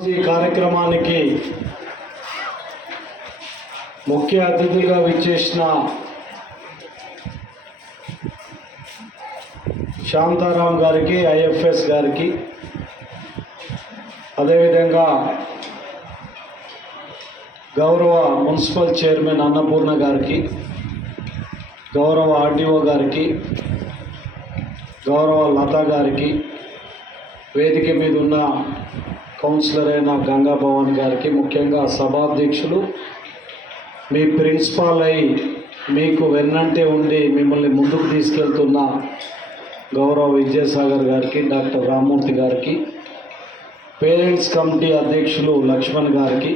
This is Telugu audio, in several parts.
ఈ కార్యక్రమానికి ముఖ్య అతిథిగా విచ్చేసిన శాంతారాం గారికి ఐఎఫ్ఎస్ గారికి అదేవిధంగా గౌరవ మున్సిపల్ చైర్మన్ అన్నపూర్ణ గారికి గౌరవ ఆర్డీఓ గారికి గౌరవ లత గారికి వేదిక మీద ఉన్న కౌన్సిలర్ అయిన గంగా భవాని గారికి ముఖ్యంగా సభాధ్యక్షులు మీ ప్రిన్సిపాల్ అయి మీకు వెన్నంటే ఉండి మిమ్మల్ని ముందుకు తీసుకెళ్తున్న గౌరవ విద్యాసాగర్ గారికి డాక్టర్ రామ్మూర్తి గారికి పేరెంట్స్ కమిటీ అధ్యక్షులు లక్ష్మణ్ గారికి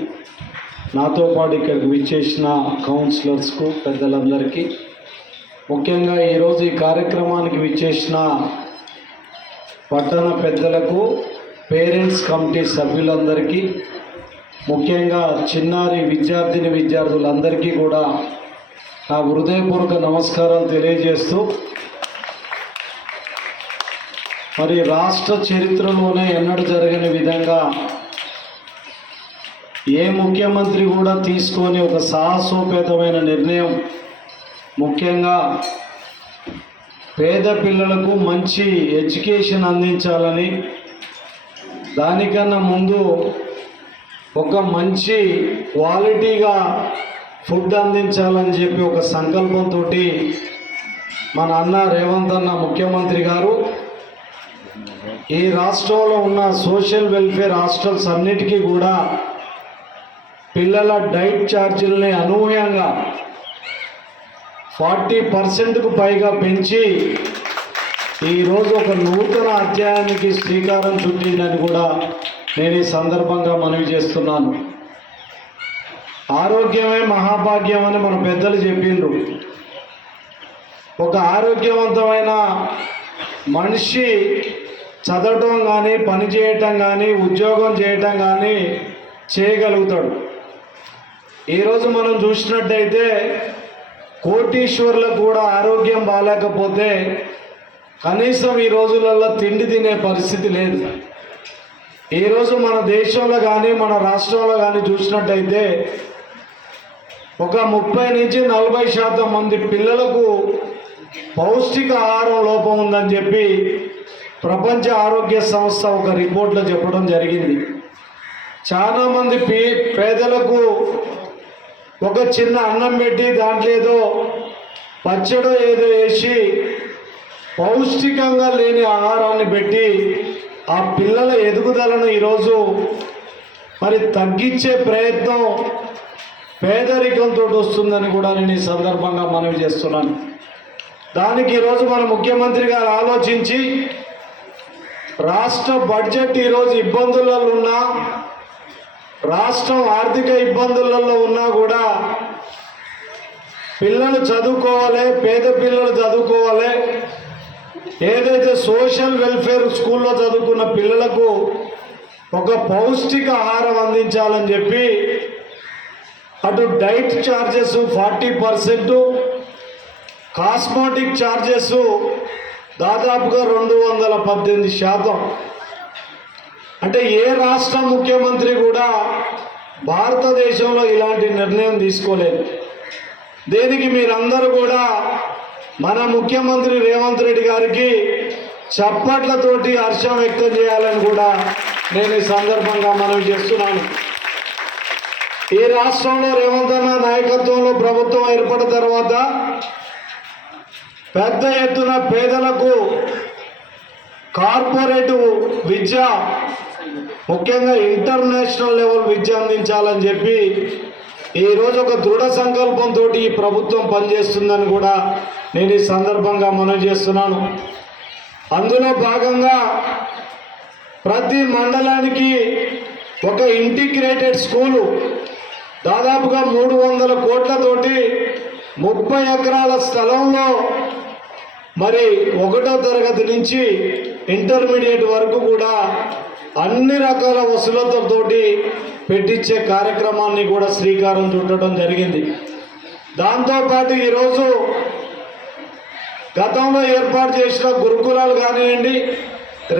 నాతో పాటు ఇక్కడికి విచ్చేసిన కౌన్సిలర్స్కు పెద్దలందరికీ ముఖ్యంగా ఈరోజు ఈ కార్యక్రమానికి విచ్చేసిన పట్టణ పెద్దలకు పేరెంట్స్ కమిటీ సభ్యులందరికీ ముఖ్యంగా చిన్నారి విద్యార్థిని విద్యార్థులందరికీ కూడా నా హృదయపూర్వక నమస్కారాలు తెలియజేస్తూ మరి రాష్ట్ర చరిత్రలోనే ఎన్నడూ జరగని విధంగా ఏ ముఖ్యమంత్రి కూడా తీసుకొని ఒక సాహసోపేతమైన నిర్ణయం ముఖ్యంగా పేద పిల్లలకు మంచి ఎడ్యుకేషన్ అందించాలని దానికన్నా ముందు ఒక మంచి క్వాలిటీగా ఫుడ్ అందించాలని చెప్పి ఒక సంకల్పంతో మన అన్న రేవంత్ అన్న ముఖ్యమంత్రి గారు ఈ రాష్ట్రంలో ఉన్న సోషల్ వెల్ఫేర్ హాస్టల్స్ అన్నిటికీ కూడా పిల్లల డైట్ ఛార్జీలని అనూహ్యంగా ఫార్టీ పర్సెంట్కు పైగా పెంచి ఈరోజు ఒక నూతన అధ్యాయానికి శ్రీకారం చుట్టిందని కూడా నేను ఈ సందర్భంగా మనవి చేస్తున్నాను. ఆరోగ్యమే మహాభాగ్యం అని మన పెద్దలు చెప్పిండ్రు. ఒక ఆరోగ్యవంతమైన మనిషి చదవటం కానీ పని చేయటం కానీ ఉద్యోగం చేయటం కానీ చేయగలుగుతాడు. ఈరోజు మనం చూసినట్టయితే కోటీశ్వర్లకు కూడా ఆరోగ్యం బాగాలేకపోతే కనీసం ఈ రోజులలో తిండి తినే పరిస్థితి లేదు. ఈరోజు మన దేశంలో కానీ మన రాష్ట్రంలో కానీ చూసినట్టయితే ఒక ముప్పై నుంచి నలభై శాతం మంది పిల్లలకు పౌష్టిక ఆహారం లోపం ఉందని చెప్పి ప్రపంచ ఆరోగ్య సంస్థ ఒక రిపోర్ట్లో చెప్పడం జరిగింది. చాలామంది పే పేదలకు ఒక చిన్న అన్నం పెట్టి దాంట్లో ఏదో పచ్చడో ఏదో వేసి పౌష్టికంగా లేని ఆహారాన్ని పెట్టి ఆ పిల్లల ఎదుగుదలను ఈరోజు మరి తగ్గించే ప్రయత్నం పేదరికంతో వస్తుందని కూడా నేను ఈ సందర్భంగా మనవి చేస్తున్నాను. దానికి ఈరోజు మన ముఖ్యమంత్రి గారు ఆలోచించి రాష్ట్ర బడ్జెట్ ఈరోజు ఇబ్బందులలో ఉన్నా రాష్ట్రం ఆర్థిక ఇబ్బందులలో ఉన్నా కూడా పిల్లలు చదువుకోవాలి పేద పిల్లలు చదువుకోవాలి ఏదైతే సోషల్ వెల్ఫేర్ స్కూల్లో చదువుకున్న పిల్లలకు ఒక పౌష్టిక ఆహారం అందించాలని చెప్పి అటు diet charges forty percent cosmetic charges దాదాపుగా రెండు వందల పద్దెనిమిది శాతం. అంటే ఏ రాష్ట్ర ముఖ్యమంత్రి కూడా భారతదేశంలో ఇలాంటి నిర్ణయం తీసుకోలేదు. దీనికి మీరందరూ కూడా మన ముఖ్యమంత్రి రేవంత్ రెడ్డి గారికి చప్పట్లతోటి హర్షం వ్యక్తం చేయాలని కూడా నేను ఈ సందర్భంగా మనం చేస్తున్నాను. ఈ రాష్ట్రంలో రేవంత్ అన్న నాయకత్వంలో ప్రభుత్వం ఏర్పడిన తర్వాత పెద్ద ఎత్తున పేదలకు కార్పొరేట్ విద్య ముఖ్యంగా ఇంటర్నేషనల్ లెవెల్ విద్య అందించాలని చెప్పి ఈరోజు ఒక దృఢ సంకల్పంతో ఈ ప్రభుత్వం పనిచేస్తుందని కూడా నేను ఈ సందర్భంగా మనవి చేస్తున్నాను. అందులో భాగంగా ప్రతి మండలానికి ఒక ఇంటిగ్రేటెడ్ స్కూలు దాదాపుగా మూడు వందల కోట్లతోటి ముప్పై ఎకరాల స్థలంలో మరి ఒకటో తరగతి నుంచి ఇంటర్మీడియట్ వరకు కూడా అన్ని రకాల వసూలతోటి పెట్టించే కార్యక్రమాన్ని కూడా శ్రీకారం చుట్టడం జరిగింది. దాంతోపాటు ఈరోజు గతంలో ఏర్పాటు చేసిన గురుకులాలు కానివ్వండి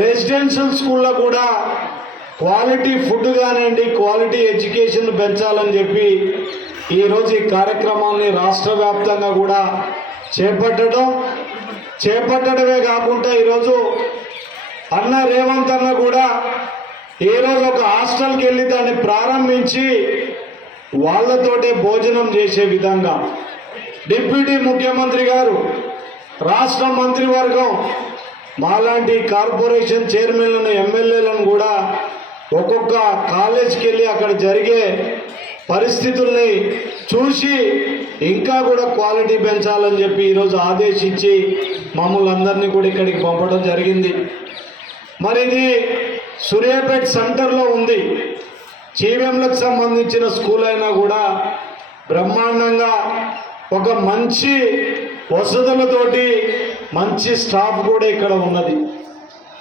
రెసిడెన్షియల్ స్కూల్లో కూడా క్వాలిటీ ఫుడ్ కానివ్వండి క్వాలిటీ ఎడ్యుకేషన్ పెంచాలని చెప్పి ఈరోజు ఈ కార్యక్రమాన్ని రాష్ట్ర వ్యాప్తంగా కూడా చేపట్టడం చేపట్టడమే కాకుండా ఈరోజు అన్న రేవంత్ అన్న కూడా ఈరోజు ఒక హాస్టల్కి వెళ్ళి దాన్ని ప్రారంభించి వాళ్ళతోటే భోజనం చేసే విధంగా. డిప్యూటీ ముఖ్యమంత్రి గారు రాష్ట్ర మంత్రివర్గం మాలాంటి కార్పొరేషన్ చైర్మన్లను ఎమ్మెల్యేలను కూడా ఒక్కొక్క కాలేజ్కి వెళ్ళి అక్కడ జరిగే పరిస్థితుల్ని చూసి ఇంకా కూడా క్వాలిటీ పెంచాలని చెప్పి ఈరోజు ఆదేశించి మమ్మల్ని అందరినీ కూడా ఇక్కడికి పంపడం జరిగింది. మరి ఇది సూర్యాపేట సెంటర్లో ఉంది. జీవీఎంలకు సంబంధించిన స్కూల్ అయినా కూడా బ్రహ్మాండంగా ఒక మంచి వసతులతోటి మంచి స్టాఫ్ కూడా ఇక్కడ ఉన్నది.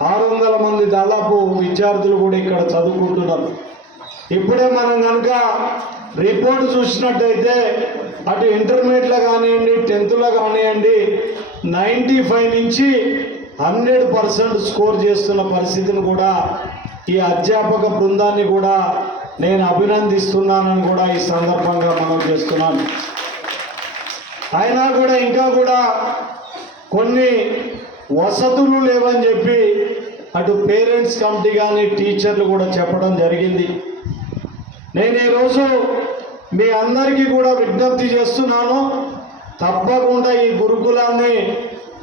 ఆరు వందల మంది దాదాపు విద్యార్థులు కూడా ఇక్కడ చదువుకుంటున్నారు. ఇప్పుడే మనం కనుక రిపోర్ట్ చూసినట్టయితే అటు ఇంటర్మీడియట్లో కానివ్వండి టెన్త్లో కానివ్వండి నైంటీ ఫైవ్ నుంచి హండ్రెడ్ పర్సెంట్ స్కోర్ చేస్తున్న పరిస్థితిని కూడా ఈ అధ్యాపక బృందాన్ని కూడా నేను అభినందిస్తున్నానని కూడా ఈ సందర్భంగా మనం చేస్తున్నాను అయినా కూడా ఇంకా కూడా కొన్ని వసతులు లేవని చెప్పి అటు పేరెంట్స్ కమిటీ కానీ టీచర్లు కూడా చెప్పడం జరిగింది. నేను ఈరోజు మీ అందరికీ కూడా విజ్ఞప్తి చేస్తున్నాను తప్పకుండా ఈ గురుకులాన్ని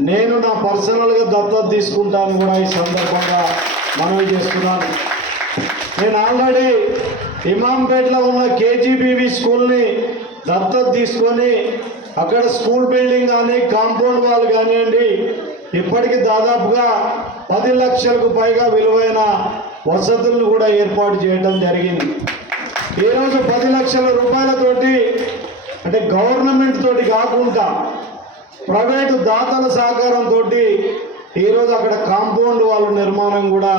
నేను నా పర్సనల్గా దత్తత తీసుకుంటాను కూడా ఈ సందర్భంగా మనవి చేస్తున్నాను. నేను ఆల్రెడీ ఇమాంపేటలో ఉన్న కేజీబీవి స్కూల్ని దత్తత తీసుకొని అక్కడ స్కూల్ బిల్డింగ్ కానీ కాంపౌండ్ వాల్ కానివ్వండి ఇప్పటికి దాదాపుగా పది లక్షలకు పైగా విలువైన వసతులను కూడా ఏర్పాటు చేయడం జరిగింది. ఈరోజు పది లక్షల రూపాయలతోటి అంటే గవర్నమెంట్ తోటి కాకుండా ప్రైవేటు దాతల సహకారంతో ఈరోజు అక్కడ కాంపౌండ్ వాళ్ళ నిర్మాణం కూడా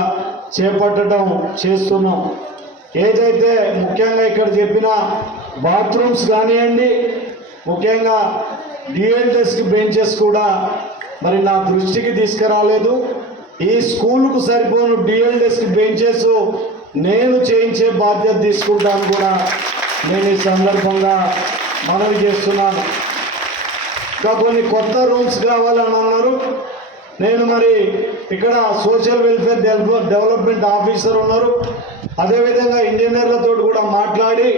చేపట్టడం చేస్తున్నాం. ఏదైతే ముఖ్యంగా ఇక్కడ చెప్పిన బాత్రూమ్స్ కానివ్వండి ముఖ్యంగా డిఎల్ బెంచెస్ కూడా మరి నా దృష్టికి తీసుకురాలేదు. ఈ స్కూలుకు సరిపోను డిఎల్ బెంచెస్ నేను చేయించే బాధ్యత తీసుకుంటాను కూడా నేను ఈ సందర్భంగా మనవి చేస్తున్నాను. కొన్ని కొత్త రూమ్స్ కావాలని అన్నారు. నేను మరి ఇక్కడ social welfare develop development officer ఉన్నారు. అదేవిధంగా ఇంజనీర్లతో కూడా మాట్లాడి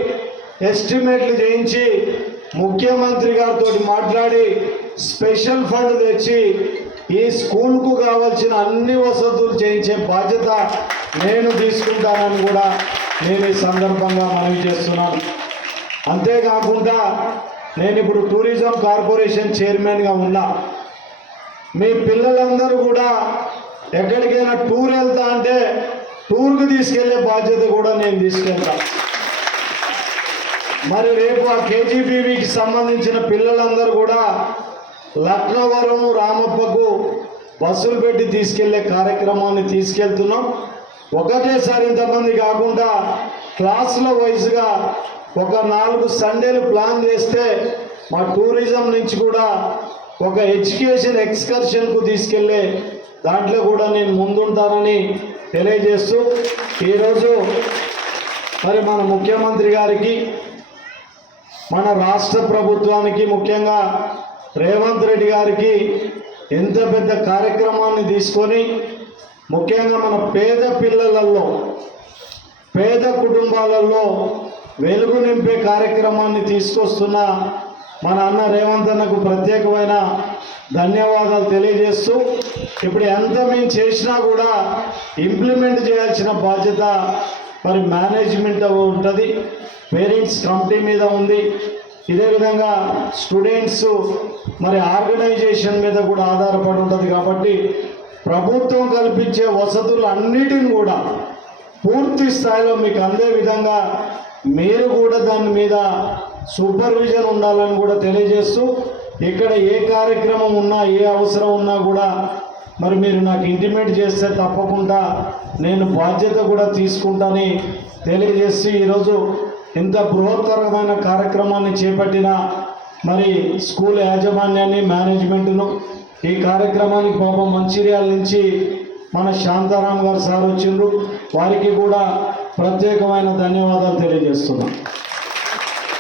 ఎస్టిమేట్లు చేయించి ముఖ్యమంత్రి గారితో మాట్లాడి స్పెషల్ ఫండ్ తెచ్చి ఈ స్కూల్కు కావాల్సిన అన్ని వసతులు చేయించే బాధ్యత నేను తీసుకుంటానని కూడా నేను ఈ సందర్భంగా మనవి చేస్తున్నాను. అంతేకాకుండా నేను ఇప్పుడు టూరిజం కార్పొరేషన్ చైర్మన్గా ఉన్నా. మీ పిల్లలందరూ కూడా ఎక్కడికైనా టూర్ వెళ్తా అంటే టూర్కి తీసుకెళ్ళే బాధ్యత కూడా నేను తీసుకెళ్తా. మరి రేపు ఆ కేజీబీవీకి సంబంధించిన పిల్లలందరూ కూడా లక్నవరం రామప్పకు బస్సులు పెట్టి తీసుకెళ్ళే కార్యక్రమాన్ని తీసుకెళ్తున్నాం. ఒకటేసారి ఇంతమంది కాకుండా క్లాసుల వైజ్గా ఒక నాలుగు సండేలు ప్లాన్ చేస్తే మా టూరిజం నుంచి కూడా ఒక ఎడ్యుకేషన్ ఎక్స్కర్షన్కు తీసుకెళ్ళే దాంట్లో కూడా నేను ముందుంటానని తెలియజేస్తూ ఈరోజు మరి మన ముఖ్యమంత్రి గారికి మన రాష్ట్ర ప్రభుత్వానికి ముఖ్యంగా రేవంత్ రెడ్డి గారికి ఎంత పెద్ద కార్యక్రమాన్ని తీసుకొని ముఖ్యంగా మన పేద పిల్లలలో పేద కుటుంబాలలో వెలుగు నింపే కార్యక్రమాన్ని తీసుకొస్తున్న మన అన్న రేవంత్ అన్నకు ప్రత్యేకమైన ధన్యవాదాలు తెలియజేస్తూ ఇప్పుడు ఎంత మేము చేసినా కూడా ఇంప్లిమెంట్ చేయాల్సిన బాధ్యత మరి మేనేజ్మెంట్ ఉంటుంది. పేరెంట్స్ కమిటీ మీద ఉంది. ఇదే విధంగా స్టూడెంట్స్ మరి ఆర్గనైజేషన్ మీద కూడా ఆధారపడి ఉంటుంది కాబట్టి ప్రభుత్వం కల్పించే వసతులు అన్నిటిని కూడా పూర్తి స్థాయిలో మీకు అందే విధంగా మీరు కూడా దాని మీద సూపర్విజన్ ఉండాలని కూడా తెలియజేస్తూ ఇక్కడ ఏ కార్యక్రమం ఉన్నా ఏ అవసరం ఉన్నా కూడా మరి మీరు నాకు ఇంటిమేట్ చేస్తే తప్పకుండా నేను బాధ్యత కూడా తీసుకుంటానని తెలియజేసి ఈరోజు ఇంత బృహత్తరమైన కార్యక్రమాన్ని చేపట్టిన మరి స్కూల్ యాజమాన్యాన్ని మేనేజ్మెంట్ను ఈ కార్యక్రమానికి పాపం మంచిర్యాల నుంచి మన శాంతారాం గారు సార్ వచ్చిండ్రు వారికి కూడా ప్రత్యేకమైన ధన్యవాదాలు తెలియజేస్తున్నాను